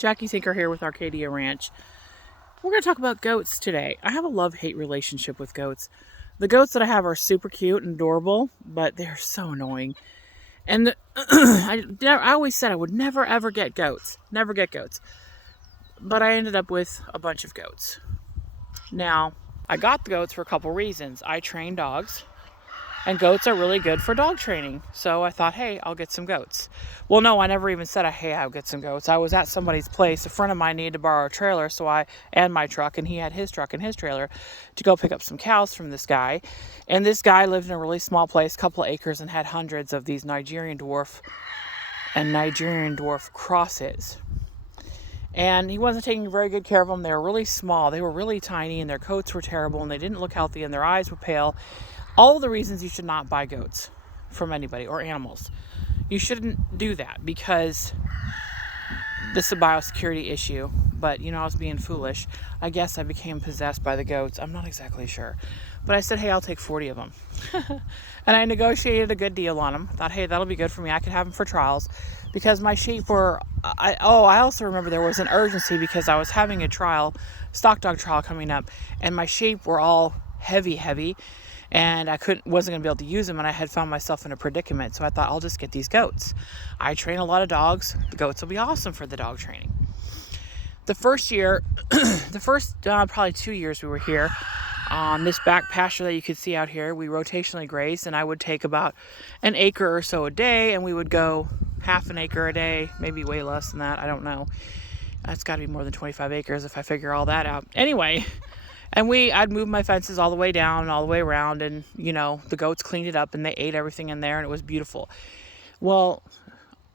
Jackie Tinker here with Arcadia Ranch. We're going to talk about goats today. I have a love-hate relationship with goats. The goats that I have are super cute and adorable, but they're so annoying. And I always said I would never ever get goats. Never get goats. But I ended up with a bunch of goats. Now, I got the goats for a couple reasons. I train dogs. And goats are really good for dog training. So I thought, hey, I'll get some goats. Well, no, I never even said, hey, I'll get some goats. I was at somebody's place. A friend of mine needed to borrow a trailer, and my truck, and he had his truck and his trailer to go pick up some cows from this guy. And this guy lived in a really small place, a couple of acres, and had hundreds of these Nigerian dwarf and Nigerian dwarf crosses. And he wasn't taking very good care of them. They were really small. They were really tiny, and their coats were terrible, and they didn't look healthy, and their eyes were pale. All the reasons you should not buy goats from anybody or animals. You shouldn't do that because this is a biosecurity issue. But, I was being foolish. I guess I became possessed by the goats. I'm not exactly sure. But I said, hey, I'll take 40 of them. And I negotiated a good deal on them. Thought, hey, that'll be good for me. I could have them for trials. Because my sheep were... I also remember there was an urgency because I was having a trial, stock dog trial coming up. And my sheep were all heavy. And I wasn't going to be able to use them, and I had found myself in a predicament. So I thought, I'll just get these goats. I train a lot of dogs. The goats will be awesome for the dog training. The first year, probably 2 years we were here on this back pasture that you could see out here, we rotationally grazed, and I would take about an acre or so a day, and we would go half an acre a day, maybe way less than that. I don't know. That's got to be more than 25 acres if I figure all that out. Anyway... And I'd move my fences all the way down and all the way around, and, the goats cleaned it up, and they ate everything in there, and it was beautiful. Well,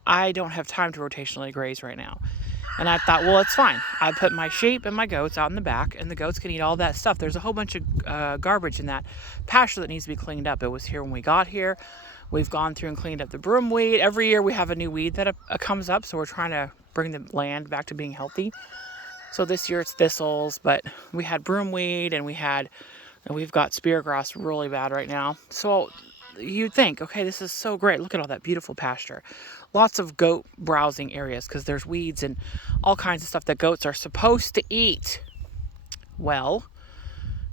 I don't have time to rotationally graze right now. And I thought, well, it's fine. I put my sheep and my goats out in the back, and the goats can eat all that stuff. There's a whole bunch of garbage in that pasture that needs to be cleaned up. It was here when we got here. We've gone through and cleaned up the broomweed. Every year we have a new weed that comes up, so we're trying to bring the land back to being healthy. So this year it's thistles, but we had broomweed and we've got speargrass really bad right now. So you'd think, okay, this is so great. Look at all that beautiful pasture. Lots of goat browsing areas because there's weeds and all kinds of stuff that goats are supposed to eat. Well,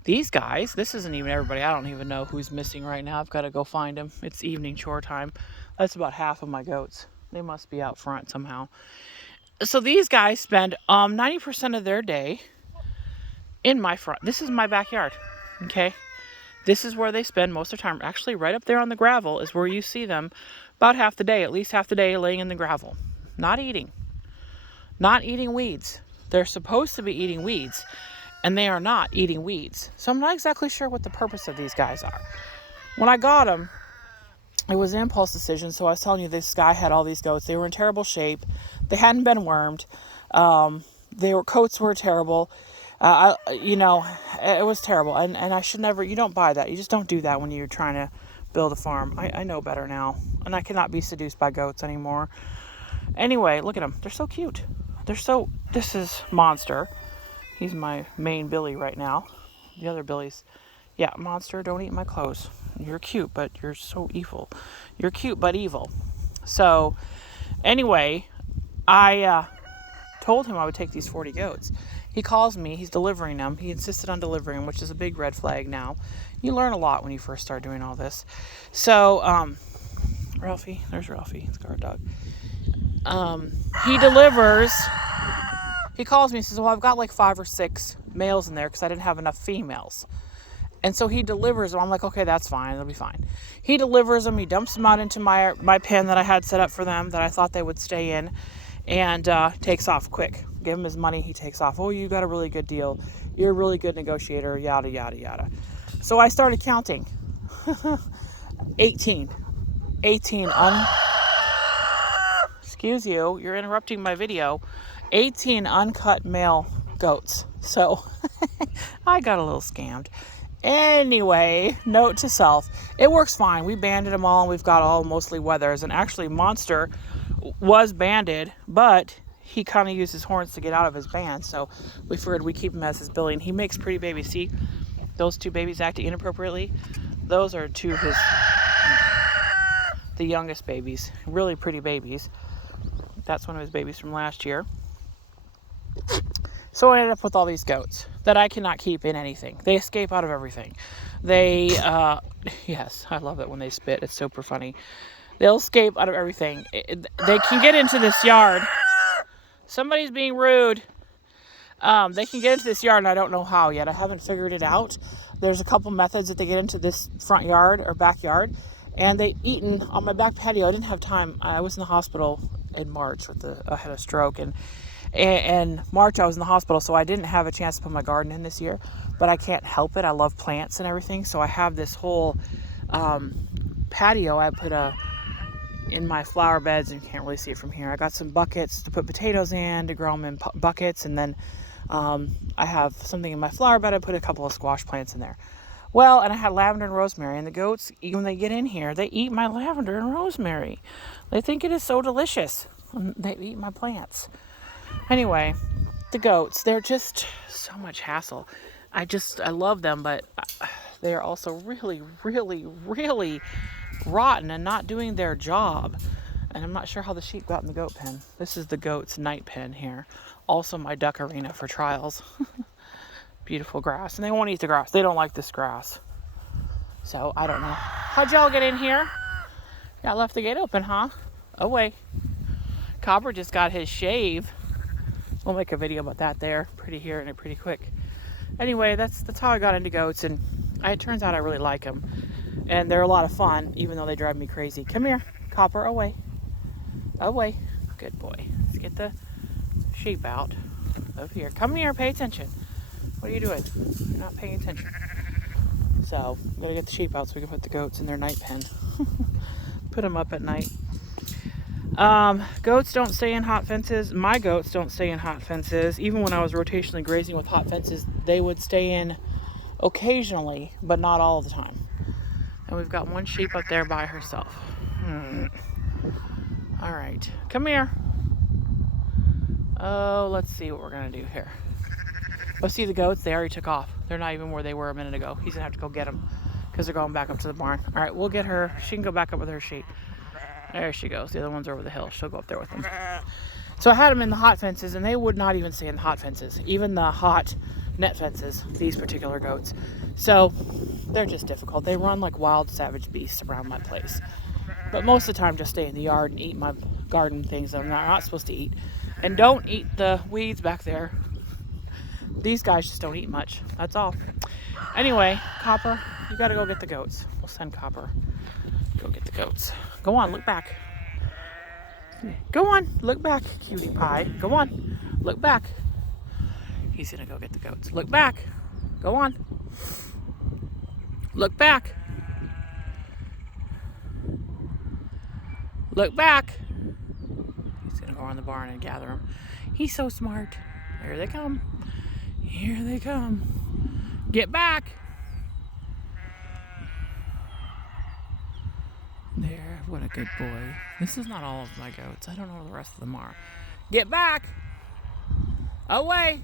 these guys, this isn't even everybody. I don't even know who's missing right now. I've got to go find them. It's evening chore time. That's about half of my goats. They must be out front somehow. So these guys spend 90% of their day in my front. This is my backyard, okay? This is where they spend most of their time. Actually, right up there on the gravel is where you see them about half the day, at least half the day laying in the gravel. Not eating weeds. They're supposed to be eating weeds, and they are not eating weeds. So I'm not exactly sure what the purpose of these guys are. When I got them, it was an impulse decision. So I was telling you, this guy had all these goats. They were in terrible shape. They hadn't been wormed. Coats were terrible. It was terrible. And I should never, you don't buy that. You just don't do that when you're trying to build a farm. I know better now. And I cannot be seduced by goats anymore. Anyway, look at them. They're so cute. This is Monster. He's my main Billy right now. The other Billy's, yeah, Monster, don't eat my clothes. You're cute, but you're so evil. You're cute, but evil. So, anyway, I told him I would take these 40 goats. He calls me. He's delivering them. He insisted on delivering them, which is a big red flag now. You learn a lot when you first start doing all this. So, Ralphie. There's Ralphie. It's guard dog. He delivers. He calls me and says, well, I've got like 5 or 6 males in there because I didn't have enough females. And so he delivers them. I'm like, okay, that's fine. It'll be fine. He delivers them. He dumps them out into my pen that I had set up for them that I thought they would stay in, and takes off quick. Give him his money. He takes off. Oh, you got a really good deal. You're a really good negotiator, yada, yada, yada. So I started counting. 18. Excuse you. You're interrupting my video. 18 uncut male goats. So I got a little scammed. Anyway, note to self, it works fine. We banded them all, and we've got all mostly wethers. And actually, Monster was banded, but he kind of used his horns to get out of his band. So we figured we keep him as his Billy. And he makes pretty babies. See, those 2 babies acting inappropriately? Those are 2 of the youngest babies. Really pretty babies. That's one of his babies from last year. So I ended up with all these goats that I cannot keep in anything. They escape out of everything. They, yes, I love it when they spit. It's super funny. They'll escape out of everything. They can get into this yard. Somebody's being rude. They can get into this yard, and I don't know how yet. I haven't figured it out. There's a couple methods that they get into this front yard or backyard, and they've eaten on my back patio. I didn't have time. I was in the hospital in March I had a stroke, and in March I was in the hospital, so I didn't have a chance to put my garden in this year, but I can't help it. I love plants and everything, so I have this whole patio I put in my flower beds, and you can't really see it from here. I got some buckets to put potatoes in, to grow them in buckets, and then I have something in my flower bed. I put a couple of squash plants in there. Well, and I had lavender and rosemary, and the goats, when they get in here, they eat my lavender and rosemary. They think it is so delicious. They eat my plants. Anyway, the goats, they're just so much hassle. I love them, but they are also really, really, really rotten and not doing their job. And I'm not sure how the sheep got in the goat pen. This is the goat's night pen here. Also my duck arena for trials. Beautiful grass. And they won't eat the grass. They don't like this grass. So, I don't know. How'd y'all get in here? Y'all left the gate open, huh? Away. Copper just got his shave. We'll make a video about that there. Pretty quick. Anyway, that's how I got into goats, and it turns out I really like them. And they're a lot of fun, even though they drive me crazy. Come here, Copper, away. Away. Good boy. Let's get the sheep out. Over here. Come here, pay attention. What are you doing? You're not paying attention. So, I'm going to get the sheep out so we can put the goats in their night pen. Put them up at night. Goats don't stay in hot fences. My goats don't stay in hot fences. Even when I was rotationally grazing with hot fences, they would stay in occasionally, but not all the time. And we've got one sheep up there by herself. All right, come here. Oh, let's see what we're gonna do here. Oh, see the goats? They already took off. They're not even where they were a minute ago. He's gonna have to go get them because they're going back up to the barn. All right, we'll get her. She can go back up with her sheep. There she goes. The other one's over the hill. She'll go up there with them. So I had them in the hot fences, and they would not even stay in the hot fences, even the hot net fences, these particular goats. So they're just difficult. They run like wild, savage beasts around my place. But most of the time, just stay in the yard and eat my garden things that I'm not supposed to eat. And don't eat the weeds back there. These guys just don't eat much. That's all. Anyway, Copper, you gotta go get the goats. We'll send Copper. Go get the goats. Go on, look back. Go on, look back, cutie pie. Go on, look back. He's gonna go get the goats. Look back. Go on. Look back. Look back. He's gonna go around the barn and gather them. He's so smart. Here they come. Here they come. Get back. There, what a good boy. This is not all of my goats. I don't know where the rest of them are. Get back. Away.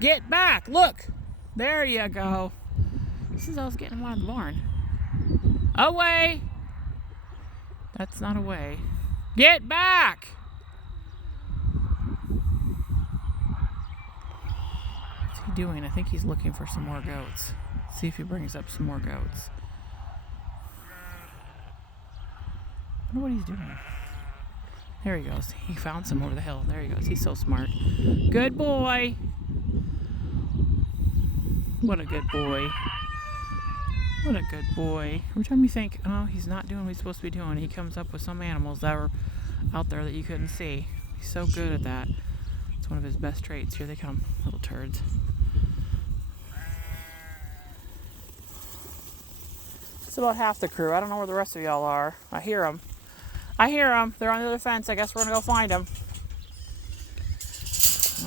Get back. Look. There you go. This is us getting them out of the barn. Away. That's not away. Get back. What's he doing? I think he's looking for some more goats. See if he brings up some more goats. I wonder what he's doing. There he goes. He found some over the hill. There he goes. He's so smart. Good boy. What a good boy. What a good boy. Every time you think, oh, he's not doing what he's supposed to be doing, he comes up with some animals that were out there that you couldn't see. He's so good at that. It's one of his best traits. Here they come, little turds. It's about half the crew. I don't know where the rest of y'all are. I hear them. They're on the other fence. I guess we're going to go find them.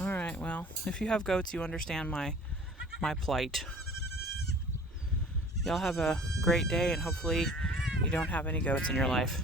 All right, well, if you have goats, you understand my plight. Y'all have a great day, and hopefully you don't have any goats in your life.